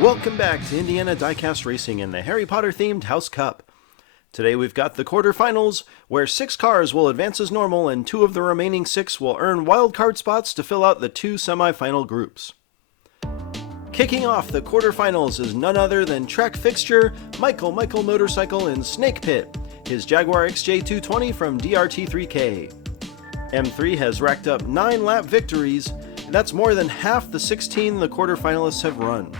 Welcome back to Indiana Diecast Racing in the Harry Potter themed House Cup. Today we've got the quarterfinals, where 6 cars will advance as normal and 2 of the remaining 6 will earn wildcard spots to fill out the 2 semi-final groups. Kicking off the quarterfinals is none other than track fixture Michael Motorcycle in Snake Pit, his Jaguar XJ220 from DRT3K. M3 has racked up 9 lap victories, and that's more than half the 16 the quarterfinalists have run.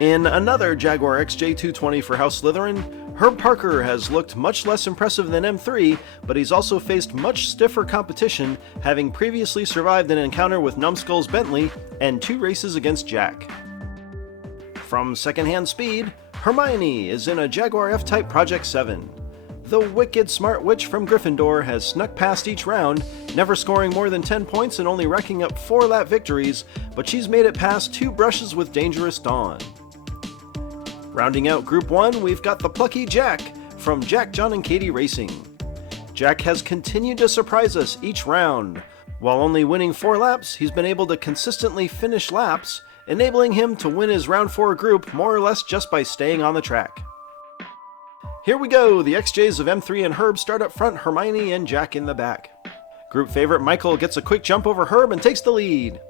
In another Jaguar XJ220 for House Slytherin, Herb Parker has looked much less impressive than M3, but he's also faced much stiffer competition, having previously survived an encounter with Numbskull's Bentley and 2 races against Jack. From secondhand speed, Hermione is in a Jaguar F-Type Project 7. The wicked smart witch from Gryffindor has snuck past each round, never scoring more than 10 points and only racking up 4 lap victories, but she's made it past 2 brushes with Dangerous Dawn. Rounding out Group 1, we've got the plucky Jack from Jack, John, and Katie Racing. Jack has continued to surprise us each round. While only winning 4 laps, he's been able to consistently finish laps, enabling him to win his round 4 group more or less just by staying on the track. Here we go, the XJs of M3 and Herb start up front, Hermione and Jack in the back. Group favorite Michael gets a quick jump over Herb and takes the lead.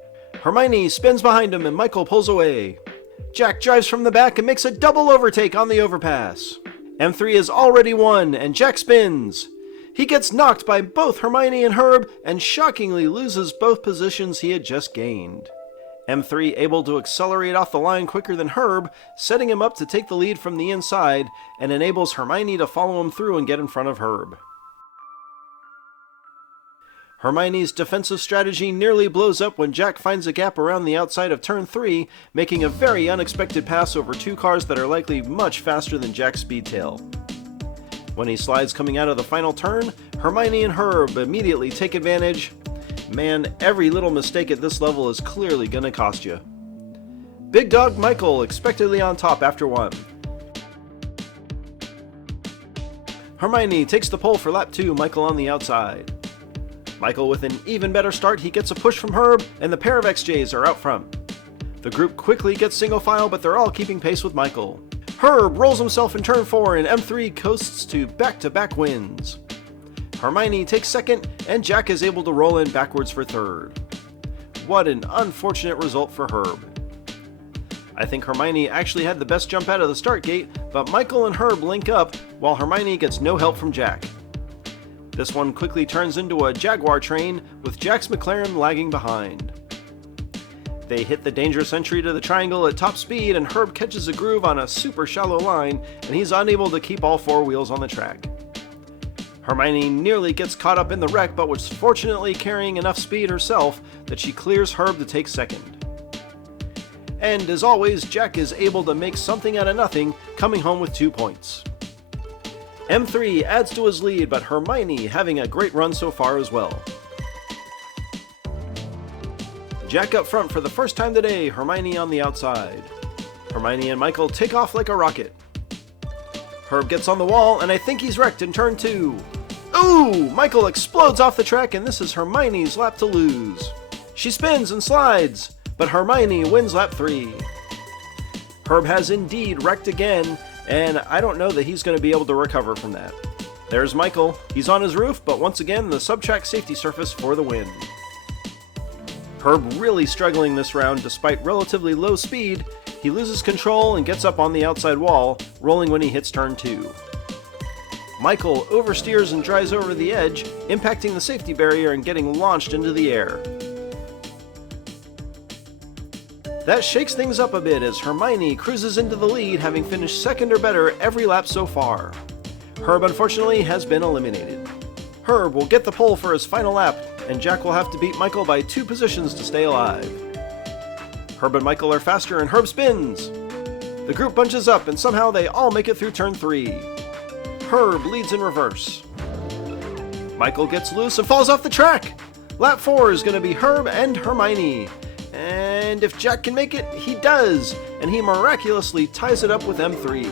Hermione spins behind him and Michael pulls away. Jack drives from the back and makes a double overtake on the overpass. M3 has already won, and Jack spins. He gets knocked by both Hermione and Herb, and shockingly loses both positions he had just gained. M3 able to accelerate off the line quicker than Herb, setting him up to take the lead from the inside, and enables Hermione to follow him through and get in front of Herb. Hermione's defensive strategy nearly blows up when Jack finds a gap around the outside of turn 3, making a very unexpected pass over 2 cars that are likely much faster than Jack's speedtail. When he slides coming out of the final turn, Hermione and Herb immediately take advantage. Man, every little mistake at this level is clearly gonna cost you. Big Dog Michael expectedly on top after 1. Hermione takes the pole for lap 2, Michael on the outside. Michael with an even better start, he gets a push from Herb, and the pair of XJs are out front. The group quickly gets single file, but they're all keeping pace with Michael. Herb rolls himself in turn 4, and M3 coasts to back-to-back wins. Hermione takes second, and Jack is able to roll in backwards for third. What an unfortunate result for Herb. I think Hermione actually had the best jump out of the start gate, but Michael and Herb link up, while Hermione gets no help from Jack. This one quickly turns into a Jaguar train, with Jack's McLaren lagging behind. They hit the dangerous entry to the triangle at top speed, and Herb catches a groove on a super shallow line, and he's unable to keep all 4 wheels on the track. Hermione nearly gets caught up in the wreck, but was fortunately carrying enough speed herself that she clears Herb to take second. And as always, Jack is able to make something out of nothing, coming home with 2 points. M3 adds to his lead, but Hermione having a great run so far as well. Jack up front for the first time today, Hermione on the outside. Hermione and Michael take off like a rocket. Herb gets on the wall, and I think he's wrecked in turn 2. Ooh! Michael explodes off the track, and this is Hermione's lap to lose. She spins and slides, but Hermione wins lap 3. Herb has indeed wrecked again, and I don't know that he's going to be able to recover from that. There's Michael. He's on his roof, but once again, the sub-track safety surface for the win. Herb really struggling this round despite relatively low speed. He loses control and gets up on the outside wall, rolling when he hits turn 2. Michael oversteers and drives over the edge, impacting the safety barrier and getting launched into the air. That shakes things up a bit as Hermione cruises into the lead, having finished second or better every lap so far. Herb unfortunately has been eliminated. Herb will get the pole for his final lap, and Jack will have to beat Michael by 2 positions to stay alive. Herb and Michael are faster, and Herb spins. The group bunches up, and somehow they all make it through turn 3. Herb leads in reverse. Michael gets loose and falls off the track. Lap 4 is going to be Herb and Hermione. And if Jack can make it, he does, and he miraculously ties it up with M3.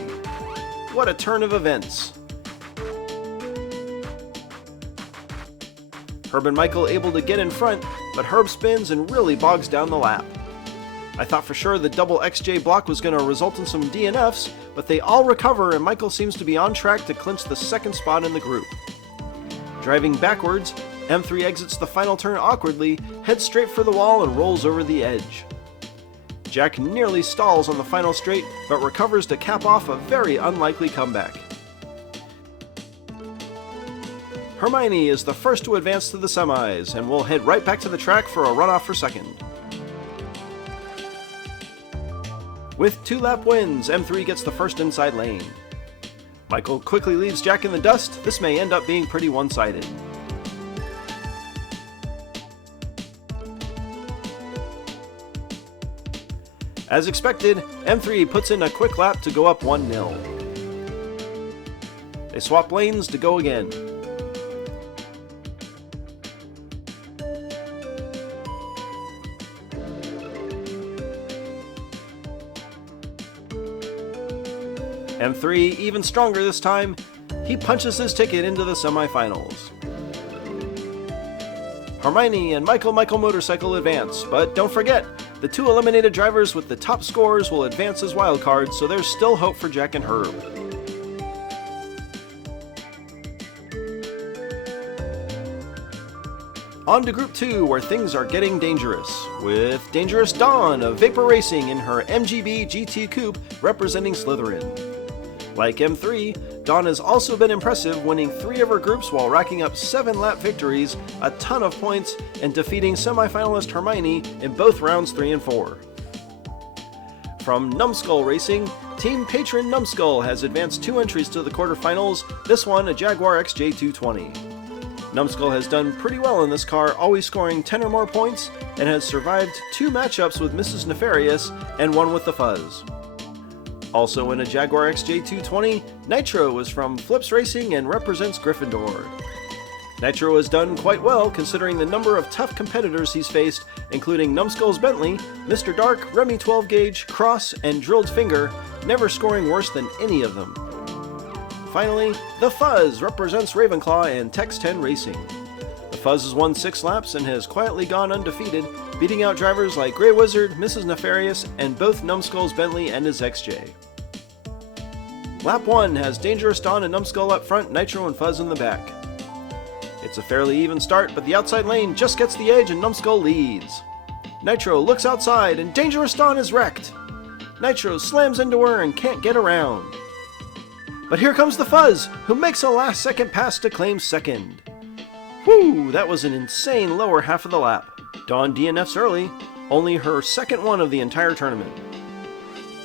What a turn of events. Herb and Michael able to get in front, but Herb spins and really bogs down the lap. I thought for sure the double XJ block was going to result in some DNFs, but they all recover and Michael seems to be on track to clinch the second spot in the group. Driving backwards, M3 exits the final turn awkwardly, heads straight for the wall and rolls over the edge. Jack nearly stalls on the final straight, but recovers to cap off a very unlikely comeback. Hermione is the first to advance to the semis, and will head right back to the track for a runoff for second. With 2-lap wins, M3 gets the first inside lane. Michael quickly leaves Jack in the dust. This may end up being pretty one-sided. As expected, M3 puts in a quick lap to go up 1-0. They swap lanes to go again. M3 even stronger this time. He punches his ticket into the semifinals. Hermione and Michael Motorcycle advance, but don't forget, the 2 eliminated drivers with the top scores will advance as wildcards, so there's still hope for Jack and Herb. On to Group 2, where things are getting dangerous, with Dangerous Dawn of Vapor Racing in her MGB GT Coupe representing Slytherin. Like M3, Dawn has also been impressive, winning 3 of her groups while racking up 7-lap victories, a ton of points, and defeating semifinalist Hermione in both rounds 3 and 4. From Numbskull Racing, Team Patron Numbskull has advanced 2 entries to the quarterfinals, this one a Jaguar XJ220. Numbskull has done pretty well in this car, always scoring 10 or more points, and has survived 2 matchups with Mrs. Nefarious and 1 with the Fuzz. Also in a Jaguar XJ220, Nitro is from Flips Racing and represents Gryffindor. Nitro has done quite well considering the number of tough competitors he's faced, including Numbskull's Bentley, Mr. Dark, Remy 12 Gauge, Cross, and Drilled Finger, never scoring worse than any of them. Finally, the Fuzz represents Ravenclaw and Tex 10 Racing. The Fuzz has won 6 laps and has quietly gone undefeated, beating out drivers like Grey Wizard, Mrs. Nefarious, and both Numbskull's Bentley and his XJ. Lap 1 has Dangerous Dawn and Numbskull up front, Nitro and Fuzz in the back. It's a fairly even start, but the outside lane just gets the edge and Numbskull leads. Nitro looks outside and Dangerous Dawn is wrecked. Nitro slams into her and can't get around. But here comes the Fuzz, who makes a last-second pass to claim second. Whew, that was an insane lower half of the lap. Dawn DNFs early, only her second one of the entire tournament.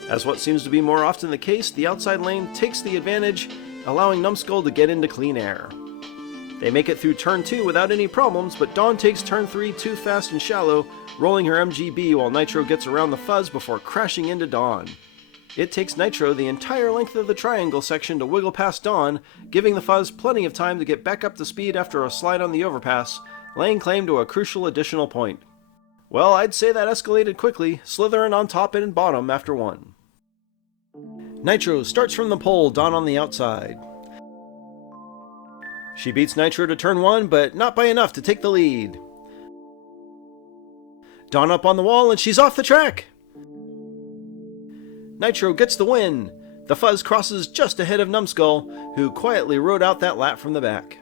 As what seems to be more often the case, the outside lane takes the advantage, allowing Numbskull to get into clean air. They make it through turn 2 without any problems, but Dawn takes turn 3 too fast and shallow, rolling her MGB while Nitro gets around the Fuzz before crashing into Dawn. It takes Nitro the entire length of the triangle section to wiggle past Dawn, giving the Fuzz plenty of time to get back up to speed after a slide on the overpass, laying claim to a crucial additional point. Well, I'd say that escalated quickly, Slytherin on top and bottom after 1. Nitro starts from the pole, Dawn on the outside. She beats Nitro to turn 1, but not by enough to take the lead. Dawn up on the wall, and she's off the track! Nitro gets the win! The Fuzz crosses just ahead of Numbskull, who quietly rode out that lap from the back.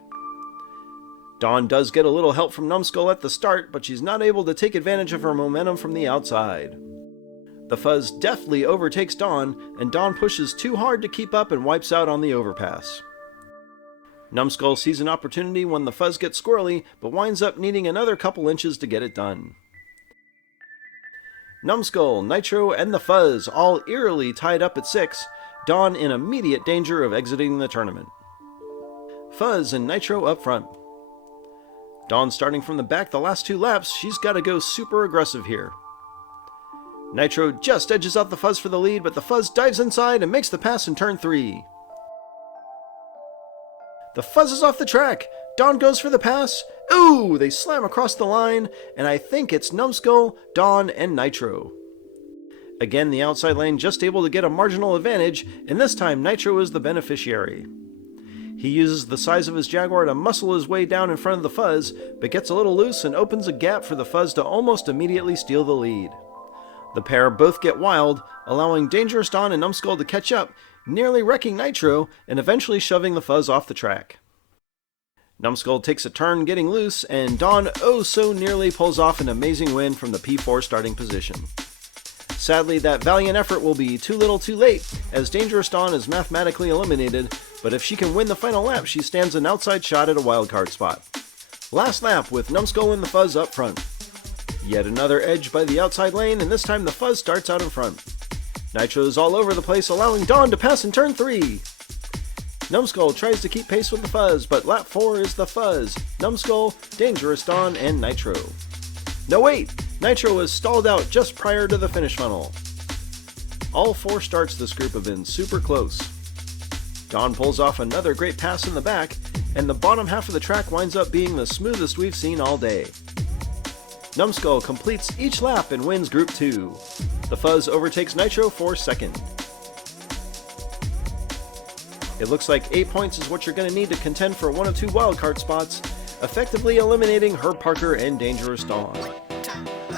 Dawn does get a little help from Numbskull at the start, but she's not able to take advantage of her momentum from the outside. The Fuzz deftly overtakes Dawn, and Dawn pushes too hard to keep up and wipes out on the overpass. Numbskull sees an opportunity when the Fuzz gets squirrely, but winds up needing another couple inches to get it done. Numbskull, Nitro, and the Fuzz all eerily tied up at 6, Dawn in immediate danger of exiting the tournament. Fuzz and Nitro up front. Dawn starting from the back the last 2 laps, she's got to go super aggressive here. Nitro just edges out the Fuzz for the lead, but the Fuzz dives inside and makes the pass in turn 3. The Fuzz is off the track. Dawn goes for the pass. Ooh, they slam across the line, and I think it's Numbskull, Dawn, and Nitro. Again, the outside lane just able to get a marginal advantage, and this time Nitro is the beneficiary. He uses the size of his Jaguar to muscle his way down in front of the Fuzz, but gets a little loose and opens a gap for the Fuzz to almost immediately steal the lead. The pair both get wild, allowing Dangerous Dawn and Numbskull to catch up, nearly wrecking Nitro and eventually shoving the Fuzz off the track. Numbskull takes a turn getting loose, and Dawn oh so nearly pulls off an amazing win from the P4 starting position. Sadly, that valiant effort will be too little too late, as Dangerous Dawn is mathematically eliminated, but if she can win the final lap, she stands an outside shot at a wildcard spot. Last lap with Numbskull and the Fuzz up front. Yet another edge by the outside lane, and this time the Fuzz starts out in front. Nitro's all over the place, allowing Dawn to pass in turn 3. Numbskull tries to keep pace with the Fuzz, but lap 4 is the Fuzz, Numbskull, Dangerous Dawn, and Nitro. No wait! Nitro was stalled out just prior to the finish funnel. All 4 starts this group have been super close. Dawn pulls off another great pass in the back, and the bottom half of the track winds up being the smoothest we've seen all day. Numbskull completes each lap and wins Group 2. The Fuzz overtakes Nitro for second. It looks like 8 points is what you're going to need to contend for one of 2 wildcard spots, effectively eliminating Herb Parker and Dangerous Dawn.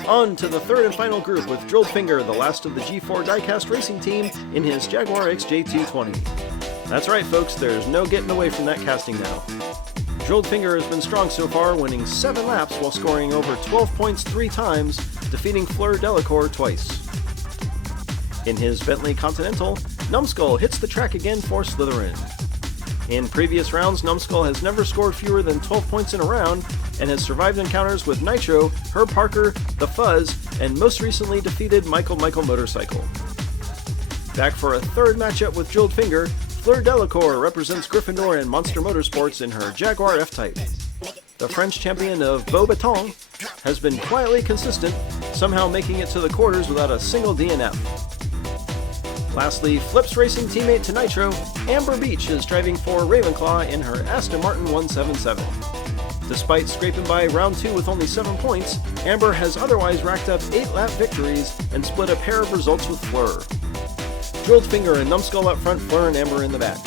On to the third and final group with Drilled Finger, the last of the G4 Diecast racing team, in his Jaguar XJ220. That's right folks, there's no getting away from that casting now. Drilled Finger has been strong so far, winning 7 laps while scoring over 12 points 3 times, defeating Fleur Delacour twice. In his Bentley Continental, Numbskull hits the track again for Slytherin. In previous rounds, Numbskull has never scored fewer than 12 points in a round, and has survived encounters with Nitro, Herb Parker, the Fuzz, and most recently defeated Michael Motorcycle. Back for a third matchup with Drilled Finger, Fleur Delacour represents Gryffindor and Monster Motorsports in her Jaguar F-Type. The French champion of Beaubaton has been quietly consistent, somehow making it to the quarters without a single DNF. Lastly, Flip's racing teammate to Nitro, Amber Beach is driving for Ravenclaw in her Aston Martin 177. Despite scraping by round 2 with only 7 points, Amber has otherwise racked up 8 lap victories and split a pair of results with Fleur. Drilled Finger and Numbskull up front, Fleur and Amber in the back.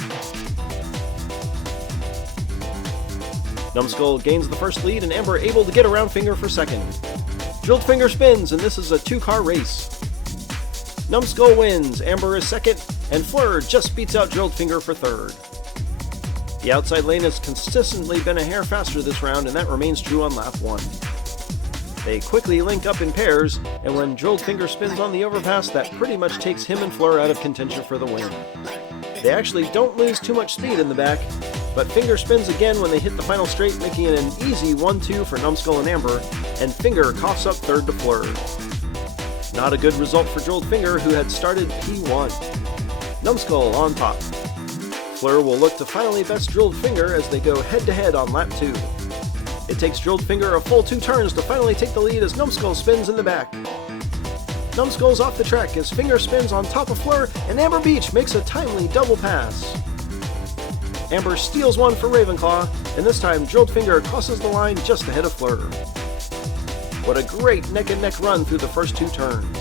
Numbskull gains the first lead and Amber able to get around Finger for second. Drilled Finger spins and this is a 2-car race. Numbskull wins, Amber is second, and Fleur just beats out Drilled Finger for third. The outside lane has consistently been a hair faster this round, and that remains true on lap 1. They quickly link up in pairs, and when Drilled Finger spins on the overpass, that pretty much takes him and Fleur out of contention for the win. They actually don't lose too much speed in the back, but Finger spins again when they hit the final straight, making it an easy 1-2 for Numbskull and Amber, and Finger coughs up third to Fleur. Not a good result for Drilled Finger, who had started P1. Numbskull on top. Fleur will look to finally best Drilled Finger as they go head-to-head on lap 2. It takes Drilled Finger a full 2 turns to finally take the lead as Numbskull spins in the back. Numbskull's off the track as Finger spins on top of Fleur, and Amber Beach makes a timely double pass. Amber steals one for Ravenclaw, and this time Drilled Finger crosses the line just ahead of Fleur. What a great neck-and-neck run through the first 2 turns.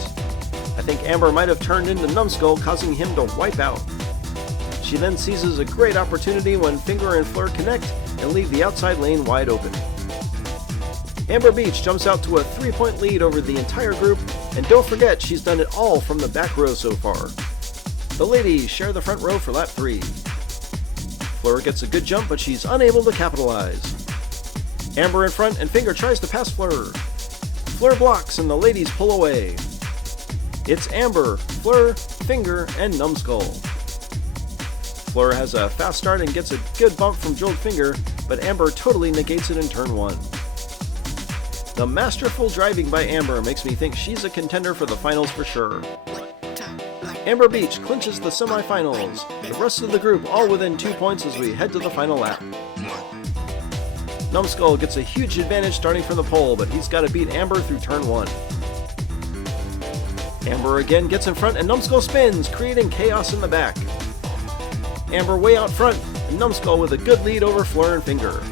I think Amber might have turned into Numbskull, causing him to wipe out. She then seizes a great opportunity when Finger and Fleur connect and leave the outside lane wide open. Amber Beach jumps out to a 3-point lead over the entire group, and don't forget she's done it all from the back row so far. The ladies share the front row for lap 3. Fleur gets a good jump, but she's unable to capitalize. Amber in front, and Finger tries to pass Fleur. Fleur blocks, and the ladies pull away. It's Amber, Fleur, Finger, and Numbskull. Fleur has a fast start and gets a good bump from Drilled Finger, but Amber totally negates it in turn 1. The masterful driving by Amber makes me think she's a contender for the finals for sure. Amber Beach clinches the semifinals, the rest of the group all within 2 points as we head to the final lap. Numbskull gets a huge advantage starting from the pole, but he's got to beat Amber through turn 1. Amber again gets in front and Numbskull spins, creating chaos in the back. Amber way out front, and Numbskull with a good lead over Fleur and Finger.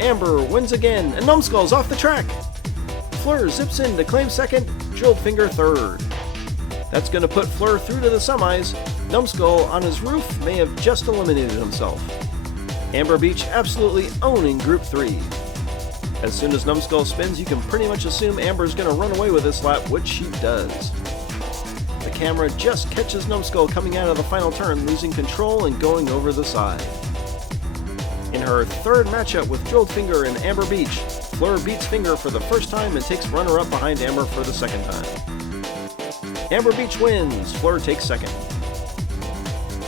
Amber wins again, and Numbskull's off the track. Fleur zips in to claim second, Drilled Finger third. That's going to put Fleur through to the semis. Numbskull on his roof may have just eliminated himself. Amber Beach absolutely owning Group 3. As soon as Numbskull spins, you can pretty much assume Amber's going to run away with this lap, which she does. The camera just catches Numbskull coming out of the final turn, losing control and going over the side. In her third matchup with Drilled Finger and Amber Beach, Fleur beats Finger for the first time and takes runner-up behind Amber for the second time. Amber Beach wins, Fleur takes second.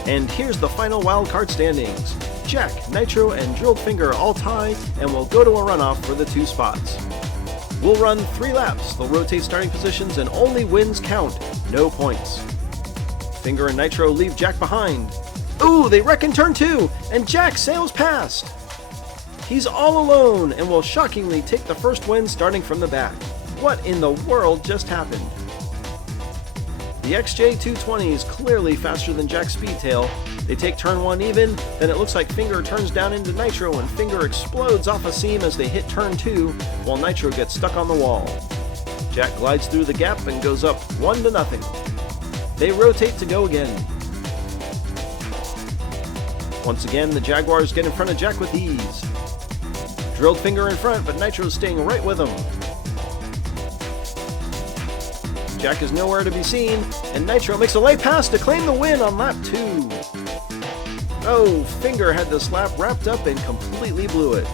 And here's the final wildcard standings. Jack, Nitro, and Drilled Finger all tie and will go to a runoff for the 2 spots. We'll run 3 laps, they'll rotate starting positions, and only wins count, no points. Finger and Nitro leave Jack behind. Ooh, they wreck in turn 2, and Jack sails past! He's all alone and will shockingly take the first win starting from the back. What in the world just happened? The XJ220 is clearly faster than Jack's Speedtail. They take turn 1 even, then it looks like Finger turns down into Nitro and Finger explodes off a seam as they hit turn 2, while Nitro gets stuck on the wall. Jack glides through the gap and goes up 1-0. They rotate to go again. Once again, the Jaguars get in front of Jack with ease. Drilled Finger in front, but Nitro's staying right with him. Jack is nowhere to be seen, and Nitro makes a late pass to claim the win on lap 2. Oh, Finger had this lap wrapped up and completely blew it.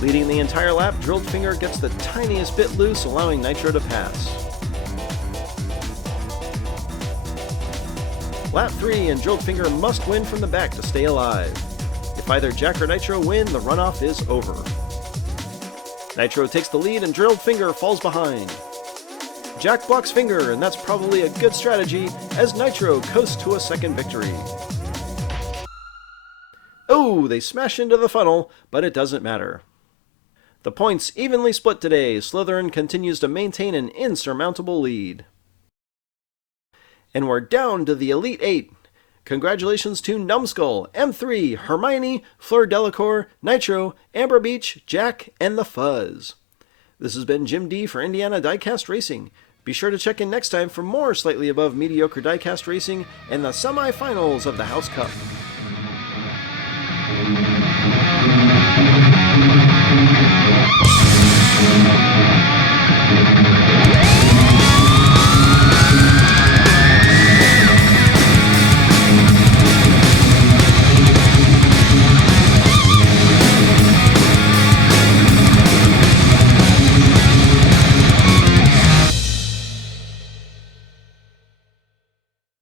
Leading the entire lap, Drilled Finger gets the tiniest bit loose, allowing Nitro to pass. Lap 3, and Drilled Finger must win from the back to stay alive. If either Jack or Nitro win, the runoff is over. Nitro takes the lead and Drilled Finger falls behind. Jack blocks Finger, and that's probably a good strategy as Nitro coasts to a second victory. Oh, they smash into the funnel, but it doesn't matter. The points evenly split today. Slytherin continues to maintain an insurmountable lead. And we're down to the Elite 8. Congratulations to Numbskull, M3, Hermione, Fleur Delacour, Nitro, Amber Beach, Jack, and the Fuzz. This has been Jim D for Indiana Diecast Racing. Be sure to check in next time for more slightly above mediocre diecast racing and the semi-finals of the House Cup.